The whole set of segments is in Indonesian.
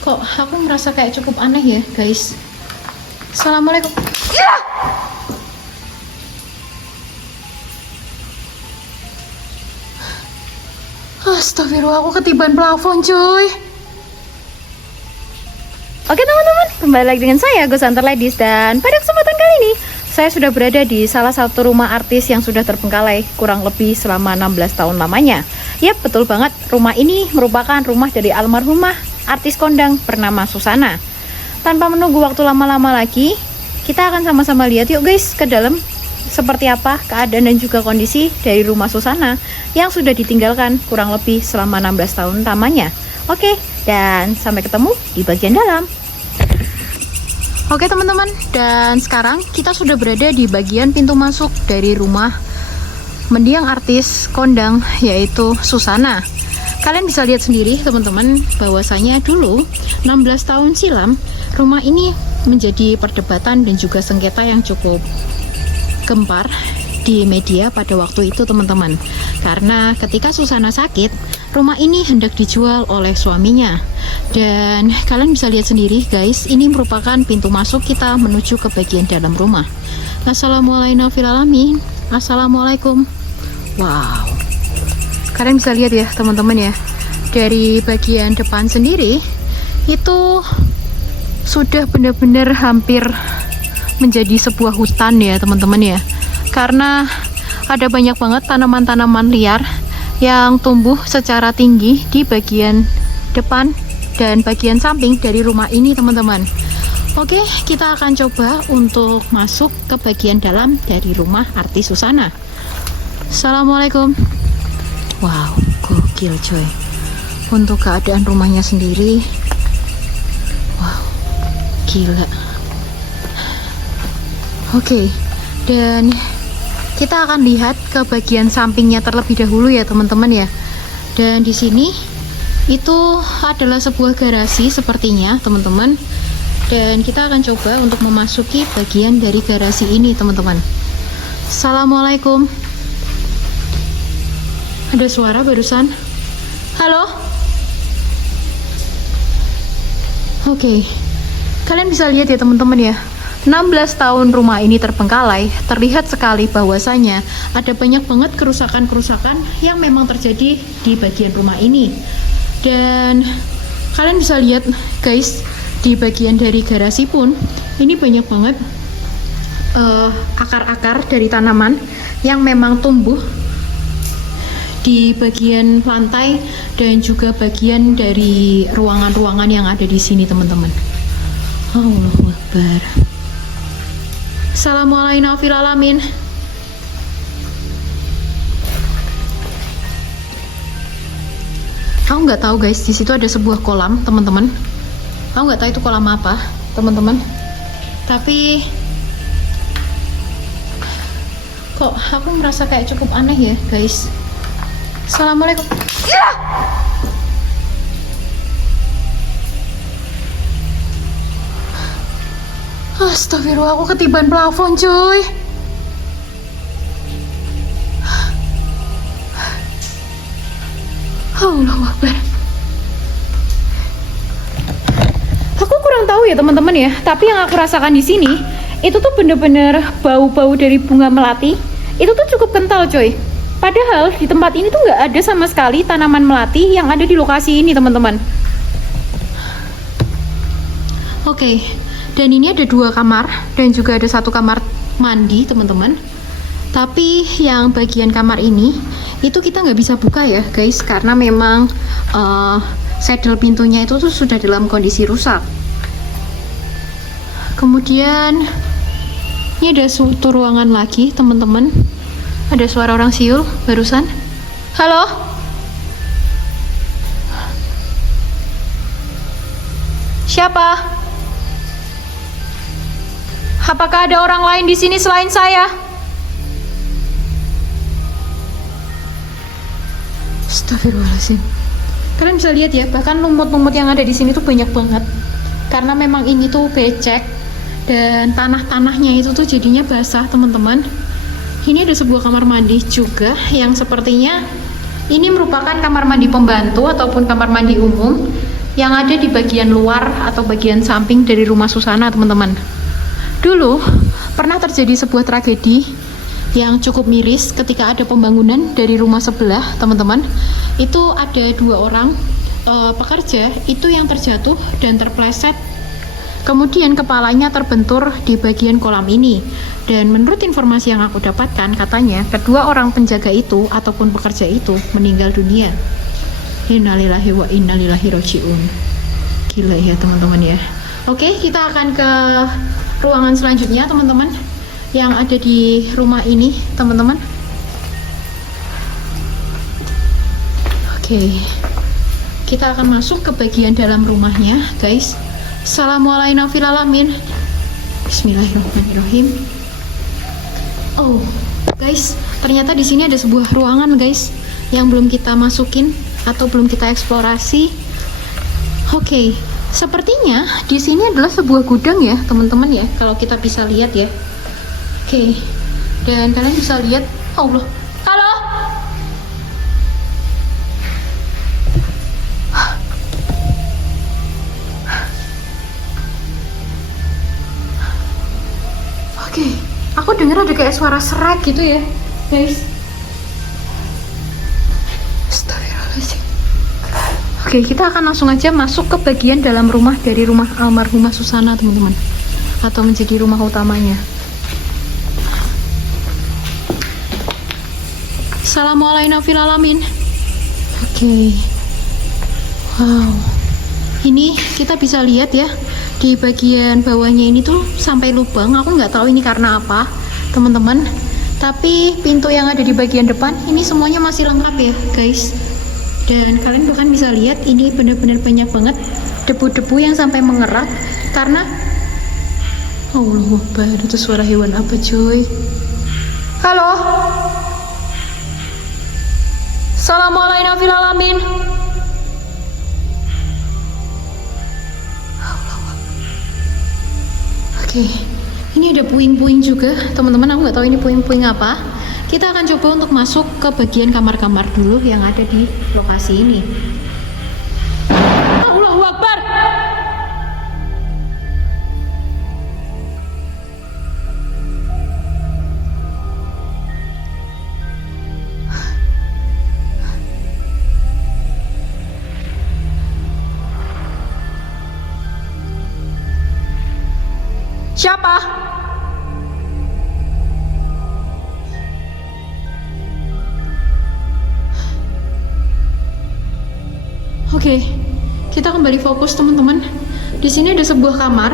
Kok aku merasa kayak cukup aneh ya, guys. Assalamualaikum. Ya! Astagfirullah, aku ketiban plafon, cuy. Oke teman-teman, kembali lagi dengan saya Gus Hunter Ladies, dan pada kesempatan kali ini saya sudah berada di salah satu rumah artis yang sudah terbengkalai kurang lebih selama 16 tahun lamanya. Yap, betul banget, rumah ini merupakan rumah dari almarhumah artis kondang bernama Susana. Tanpa menunggu waktu lama-lama lagi, kita akan sama-sama lihat yuk guys ke dalam seperti apa keadaan dan juga kondisi dari rumah Susana yang sudah ditinggalkan kurang lebih selama 16 tahun lamanya. Oke, dan sampai ketemu di bagian dalam. Oke teman-teman, dan sekarang kita sudah berada di bagian pintu masuk dari rumah mendiang artis kondang yaitu Susana. Kalian bisa lihat sendiri teman-teman bahwasanya dulu 16 tahun silam rumah ini menjadi perdebatan dan juga sengketa yang cukup gempar di media pada waktu itu teman-teman. Karena ketika Susana sakit, rumah ini hendak dijual oleh suaminya. Dan kalian bisa lihat sendiri guys, ini merupakan pintu masuk kita menuju ke bagian dalam rumah. Assalamualaikum. Assalamualaikum. Wow, kalian bisa lihat ya teman-teman ya, dari bagian depan sendiri itu sudah benar-benar hampir menjadi sebuah hutan ya teman-teman ya, karena ada banyak banget tanaman-tanaman liar yang tumbuh secara tinggi di bagian depan dan bagian samping dari rumah ini teman-teman. Oke, kita akan coba untuk masuk ke bagian dalam dari rumah artis Susana. Assalamualaikum. Wow, gokil coy. Untuk keadaan rumahnya sendiri, wow, gila. Oke, dan kita akan lihat ke bagian sampingnya terlebih dahulu ya teman-teman ya. Dan di sini itu adalah sebuah garasi sepertinya teman-teman. Dan kita akan coba untuk memasuki bagian dari garasi ini teman-teman. Assalamualaikum. Ada suara barusan. Halo. Oke, kalian bisa lihat ya teman-teman ya, 16 tahun rumah ini terbengkalai, terlihat sekali bahwasanya ada banyak banget kerusakan-kerusakan yang memang terjadi di bagian rumah ini. Dan kalian bisa lihat guys, di bagian dari garasi pun ini banyak banget akar-akar dari tanaman yang memang tumbuh di bagian lantai dan juga bagian dari ruangan-ruangan yang ada di sini teman-teman. Allahu Akbar. Assalamualaikum. Aku nggak tahu guys, di situ ada sebuah kolam teman-teman. Aku nggak tahu itu kolam apa teman-teman. Tapi kok aku merasa kayak cukup aneh ya guys. Assalamualaikum. Ya! Astagfirullah, aku ketiban plafon cuy. Allahu Akbar. Aku kurang tahu ya teman-teman ya, tapi yang aku rasakan di sini itu tuh bener-bener bau-bau dari bunga melati. Itu tuh cukup kental coy. Padahal di tempat ini tuh nggak ada sama sekali tanaman melati yang ada di lokasi ini teman-teman. Oke, dan ini ada 2 kamar dan juga ada 1 kamar mandi teman-teman. Tapi yang bagian kamar ini itu kita nggak bisa buka ya guys, karena memang sedel pintunya itu tuh sudah dalam kondisi rusak. Kemudian ini ada suatu ruangan lagi teman-teman. Ada suara orang siul barusan. Halo. Siapa? Apakah ada orang lain di sini selain saya? Astagfirullahaladzim. Kalian bisa lihat ya, bahkan lumut-lumut yang ada di sini tuh banyak banget. Karena memang ini tuh becek dan tanah-tanahnya itu tuh jadinya basah teman-teman. Ini ada sebuah kamar mandi juga yang sepertinya ini merupakan kamar mandi pembantu ataupun kamar mandi umum. yang ada di bagian luar atau bagian samping dari rumah Susana, teman-teman. Dulu pernah terjadi sebuah tragedi yang cukup miris ketika ada pembangunan dari rumah sebelah, teman-teman. Itu ada 2 orang pekerja itu yang terjatuh dan terpleset, kemudian kepalanya terbentur di bagian kolam ini. Dan menurut informasi yang aku dapatkan, katanya kedua orang penjaga itu ataupun pekerja itu meninggal dunia. Innalillahi wa innalillahi roji'un. Gila ya teman-teman ya. Oke, kita akan ke ruangan selanjutnya, teman-teman, yang ada di rumah ini, teman-teman. Oke, kita akan masuk ke bagian dalam rumahnya, guys. Assalamualaikum. Bismillahirrahmanirrahim. Oh, guys, ternyata di sini ada sebuah ruangan, guys, yang belum kita masukin atau belum kita eksplorasi. Oke, sepertinya di sini adalah sebuah gudang ya, teman-teman ya. Kalau kita bisa lihat ya. Oke, dan kalian bisa lihat, Allah, halo. Oke, aku dengar ada kayak suara serak gitu ya, guys. Astagfirullahaladzim. Oke, kita akan langsung aja masuk ke bagian dalam rumah dari rumah almarhumah Susana, teman-teman, atau menjadi rumah utamanya. Assalamualaikum. Oke, wow, ini kita bisa lihat ya, di bagian bawahnya ini tuh sampai lubang. Aku nggak tahu ini karena apa, teman-teman, tapi pintu yang ada di bagian depan ini semuanya masih lengkap ya, guys. Dan kalian bahkan bisa lihat ini benar-benar banyak banget debu-debu yang sampai mengerak karena Allahu Akbar, itu suara hewan apa cuy? Halo, Assalamualaikum. Oke, ini ada puing-puing juga, teman-teman. Aku nggak tahu ini puing-puing apa. Kita akan coba untuk masuk ke bagian kamar-kamar dulu yang ada di lokasi ini. Allahu Akbar. Siapa? Oke, kita kembali fokus, teman-teman. Di sini ada sebuah kamar,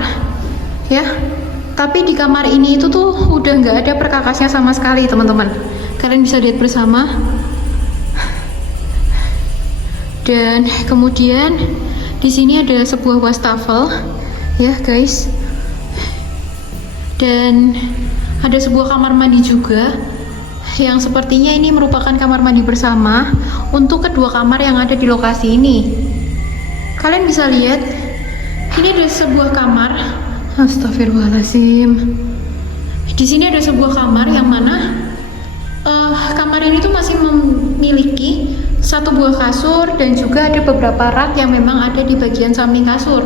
ya. Tapi di kamar ini itu tuh udah nggak ada perkakasnya sama sekali, teman-teman. Kalian bisa lihat bersama. Dan kemudian di sini ada sebuah wastafel, ya guys. Dan ada sebuah kamar mandi juga, yang sepertinya ini merupakan kamar mandi bersama untuk kedua kamar yang ada di lokasi ini. Kalian bisa lihat, ini ada sebuah kamar. Astagfirullahaladzim. Di sini ada sebuah kamar yang mana kamar ini tuh masih memiliki satu buah kasur dan juga ada beberapa rak yang memang ada di bagian samping kasur.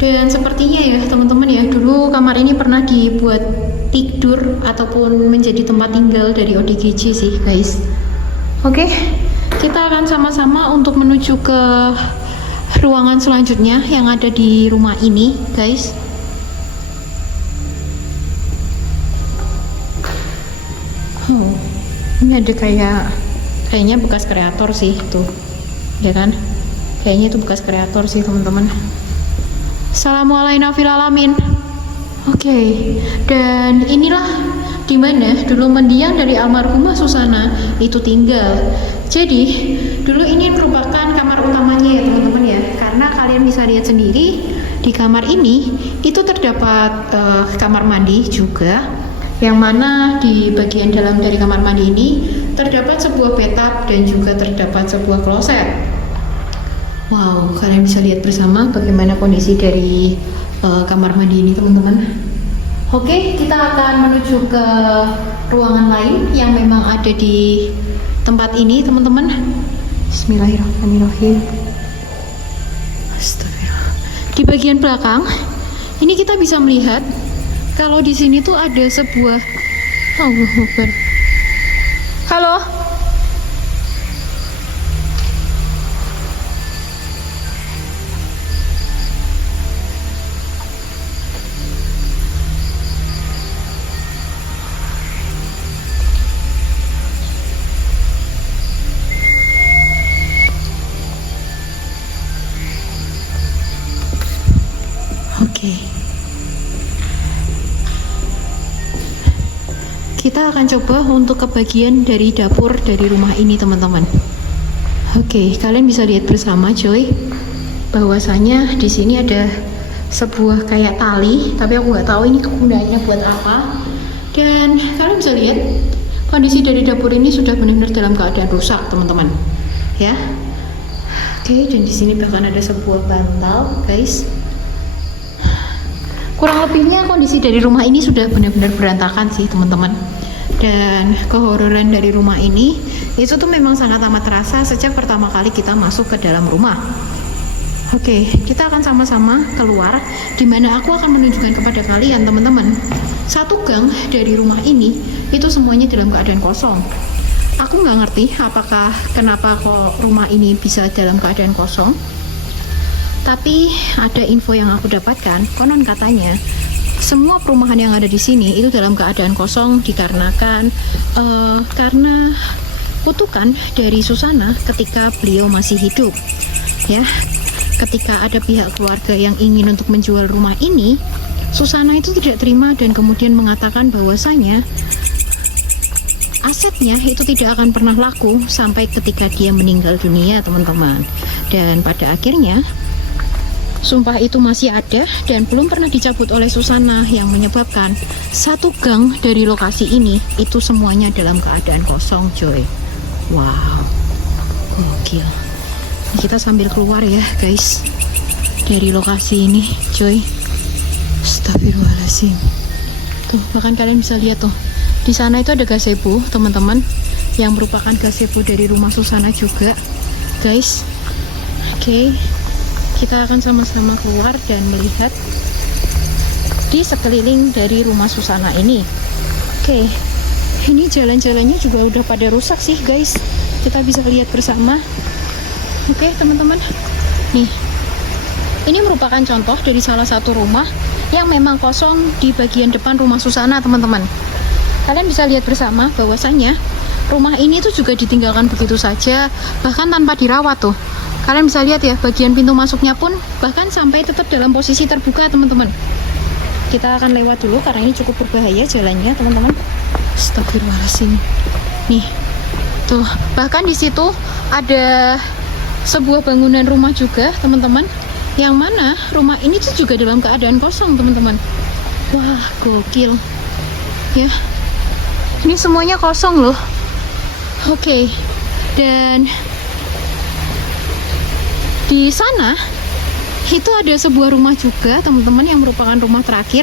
Dan sepertinya ya teman-teman ya, dulu kamar ini pernah dibuat tidur ataupun menjadi tempat tinggal dari ODGJ sih guys. Oke, kita akan sama-sama untuk menuju ke ruangan selanjutnya yang ada di rumah ini guys. Oh, ini ada kayaknya bekas kreator sih tuh, ya kan? Kayaknya itu bekas kreator sih teman-teman. Assalamualaikum. Oke, dan inilah dimana dulu mendiang dari almarhumah Susana itu tinggal. Jadi dulu ini merupakan kamar utamanya ya teman-teman ya, karena kalian bisa lihat sendiri di kamar ini itu terdapat kamar mandi juga, yang mana di bagian dalam dari kamar mandi ini terdapat sebuah bathtub dan juga terdapat sebuah kloset. Wow, kalian bisa lihat bersama bagaimana kondisi dari kamar mandi ini teman-teman. Oke, kita akan menuju ke ruangan lain yang memang ada di tempat ini teman-teman. Bismillahirrahmanirrahim. Di bagian belakang ini kita bisa melihat kalau di sini tuh ada sebuah halo. Oke. Kita akan coba untuk ke bagian dari dapur dari rumah ini, teman-teman. Oke, kalian bisa lihat bersama, coy, bahwasanya di sini ada sebuah kayak tali, tapi aku nggak tahu ini kegunaannya buat apa. Dan kalian bisa lihat kondisi dari dapur ini sudah benar-benar dalam keadaan rusak, teman-teman. Ya. Oke, dan di sini bahkan ada sebuah bantal, guys. Kurang lebihnya kondisi dari rumah ini sudah benar-benar berantakan sih, teman-teman. Dan kehororan dari rumah ini itu tuh memang sangat amat terasa sejak pertama kali kita masuk ke dalam rumah. Oke, kita akan sama-sama keluar, dimana aku akan menunjukkan kepada kalian, teman-teman, satu gang dari rumah ini itu semuanya dalam keadaan kosong. Aku nggak ngerti apakah kenapa kok rumah ini bisa dalam keadaan kosong. Tapi ada info yang aku dapatkan, konon katanya semua perumahan yang ada di sini itu dalam keadaan kosong dikarenakan karena kutukan dari Susana ketika beliau masih hidup. Ya, ketika ada pihak keluarga yang ingin untuk menjual rumah ini, Susana itu tidak terima dan kemudian mengatakan bahwasanya asetnya itu tidak akan pernah laku sampai ketika dia meninggal dunia, teman-teman. Dan pada akhirnya sumpah itu masih ada dan belum pernah dicabut oleh Susana, yang menyebabkan satu gang dari lokasi ini itu semuanya dalam keadaan kosong, coy. Wow, gokil. Kita sambil keluar ya, guys, dari lokasi ini, coy. Astagfirullahaladzim. Tuh, bahkan kalian bisa lihat tuh, di sana itu ada gazebo, teman-teman, yang merupakan gazebo dari rumah Susana juga, guys. Oke. Kita akan sama-sama keluar dan melihat di sekeliling dari rumah Susana ini. Oke, ini jalan-jalannya juga udah pada rusak sih, guys. Kita bisa lihat bersama. Oke, teman-teman. Nih, ini merupakan contoh dari salah satu rumah yang memang kosong di bagian depan rumah Susana, teman-teman. Kalian bisa lihat bersama bahwasannya rumah ini tuh juga ditinggalkan begitu saja, bahkan tanpa dirawat tuh. Kalian bisa lihat ya, bagian pintu masuknya pun bahkan sampai tetap dalam posisi terbuka, teman-teman. Kita akan lewat dulu karena ini cukup berbahaya jalannya, teman-teman. Astagfirullahaladzim. Nih, tuh, bahkan di situ ada sebuah bangunan rumah juga, teman-teman, yang mana rumah ini tuh juga dalam keadaan kosong, teman-teman. Wah, gokil. Ya, ini semuanya kosong loh. Oke, dan di sana itu ada sebuah rumah juga, teman-teman, yang merupakan rumah terakhir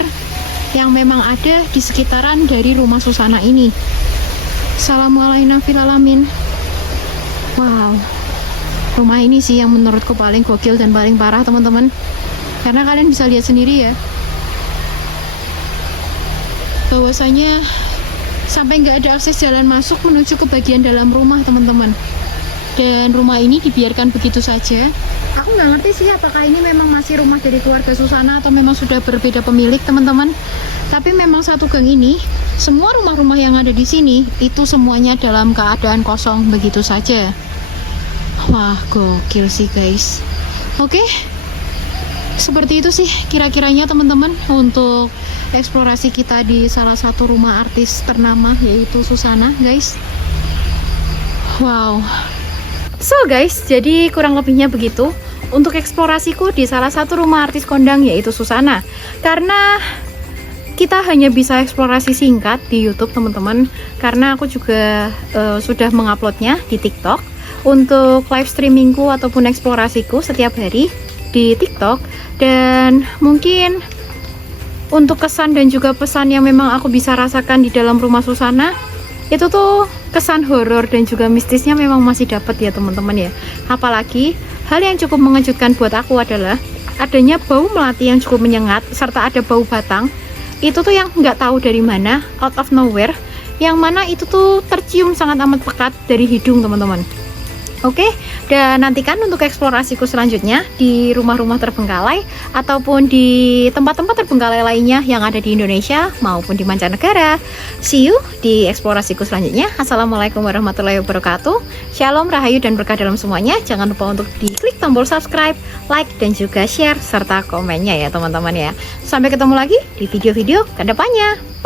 yang memang ada di sekitaran dari rumah Susana ini. Assalamualaikum fil alamin. Wow, rumah ini sih yang menurutku paling gokil dan paling parah, teman-teman, karena kalian bisa lihat sendiri ya, bahwasanya sampai nggak ada akses jalan masuk menuju ke bagian dalam rumah, teman-teman. Dan rumah ini dibiarkan begitu saja. Aku nggak ngerti sih apakah ini memang masih rumah dari keluarga Susana atau memang sudah berbeda pemilik, teman-teman. Tapi memang satu gang ini, semua rumah-rumah yang ada di sini itu semuanya dalam keadaan kosong begitu saja. Wah, gokil sih, guys. Oke, seperti itu sih kira-kiranya, teman-teman, untuk eksplorasi kita di salah satu rumah artis ternama, yaitu Susana, guys. Wow. So guys, jadi kurang lebihnya begitu untuk eksplorasiku di salah satu rumah artis kondang, yaitu Susana. Karena kita hanya bisa eksplorasi singkat di YouTube, teman-teman, karena aku juga sudah menguploadnya di TikTok untuk live streamingku ataupun eksplorasiku setiap hari di TikTok. Dan mungkin untuk kesan dan juga pesan yang memang aku bisa rasakan di dalam rumah Susana, itu tuh kesan horor dan juga mistisnya memang masih dapat ya, teman-teman ya. Apalagi hal yang cukup mengejutkan buat aku adalah adanya bau melati yang cukup menyengat serta ada bau batang. Itu tuh yang nggak tahu dari mana, out of nowhere, yang mana itu tuh tercium sangat amat pekat dari hidung teman-teman. Oke, dan nantikan untuk eksplorasiku selanjutnya di rumah-rumah terbengkalai ataupun di tempat-tempat terbengkalai lainnya yang ada di Indonesia maupun di mancanegara. See you di eksplorasiku selanjutnya. Assalamualaikum warahmatullahi wabarakatuh. Shalom, rahayu, dan berkah dalam semuanya. Jangan lupa untuk diklik tombol subscribe, like, dan juga share serta komennya ya teman-teman ya. Sampai ketemu lagi di video-video kedepannya.